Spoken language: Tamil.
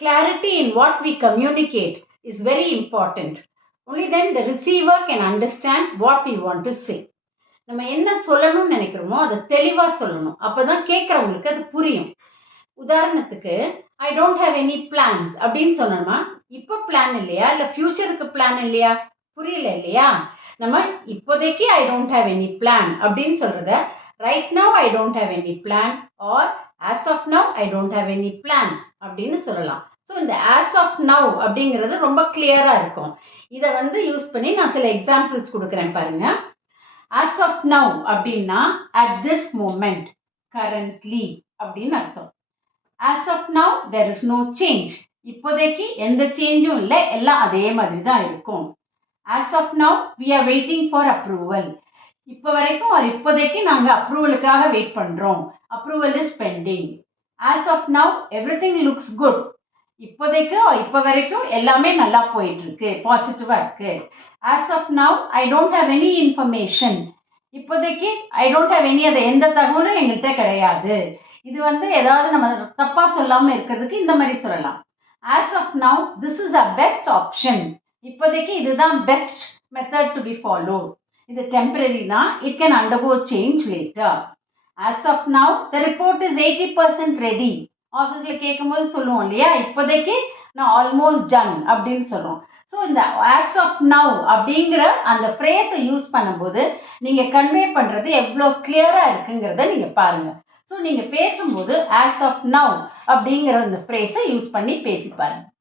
Clarity in what we communicate is very important. Only then the receiver can understand what we want to say. நம்ம என்ன சொல்லணும்னு நினைக்கிறோமோ அதை தெளிவா சொல்லணும். அப்பதான் கேட்கறவங்களுக்கு அது புரியும். உதாரணத்துக்கு I don't have any plans அப்படின்னு சொன்னோம்னா இப்போ பிளான் இல்லையா இல்லை ஃபியூச்சருக்கு பிளான் இல்லையா, புரியல இல்லையா? நம்ம இப்போதைக்கு I don't have any plan அப்படின்னு சொல்றத right now I don't have any plan or as of now I don't have any plan அப்படின்னு சொல்லலாம். ஸோ இந்த ஆஸ் ஆஃப் நவ் அப்படிங்கிறது ரொம்ப கிளியராக இருக்கும். இதை வந்து யூஸ் பண்ணி நான் சில எக்ஸாம்பிள்ஸ் கொடுக்குறேன் பாருங்க. ஆஸ் ஆஃப் நவ் அப்படின்னா அட் திஸ் மூமெண்ட், கரண்ட்லி அப்படின்னு அர்த்தம். As of now there is no change. இப்போதைக்கு எந்த சேஞ்சும் இல்லை, எல்லாம் அதே மாதிரி தான் இருக்கும். As of now we are waiting for approval. இப்போ வரைக்கும் இப்போதைக்கு நாங்கள் அப்ரூவலுக்காக வெயிட் பண்ணுறோம். Approval is pending. As of now everything looks good. இப்போதைக்கு இப்போ வரைக்கும் எல்லாமே நல்லா போயிட்டு இருக்கு, பாசிட்டிவா இருக்கு. As of now I don't have any information. இப்போதைக்கு ஐ டோன்ட் ஹேவ் எனி, அதை எந்த தகவலும் எங்கள்கிட்ட கிடையாது. இது வந்து ஏதாவது நம்ம தப்பா சொல்லாம இருக்கிறதுக்கு இந்த மாதிரி சொல்லலாம். As of now this is a best option. இப்போதைக்கு இதுதான் best method to be follow. இது டெம்பரரி தான், it can undergo change later. As of now the report is 80% ready. ஆஃபீஸில் கேட்கும்போது சொல்லுவோம் இல்லையா, இப்போதைக்கு நான் ஆல்மோஸ்ட் டன் அப்படின்னு சொல்கிறோம். ஸோ இந்த ஆஸ் ஆஃப் நவ் அப்படிங்கிற அந்த ஃப்ரேஸை யூஸ் பண்ணும்போது நீங்கள் கன்வே பண்ணுறது எவ்வளோ கிளியராக இருக்குங்கிறத நீங்கள் பாருங்கள். ஸோ நீங்கள் பேசும்போது ஆஸ் ஆஃப் நவ் அப்படிங்கிற அந்த ஃப்ரேஸை யூஸ் பண்ணி பேசி பாருங்கள்.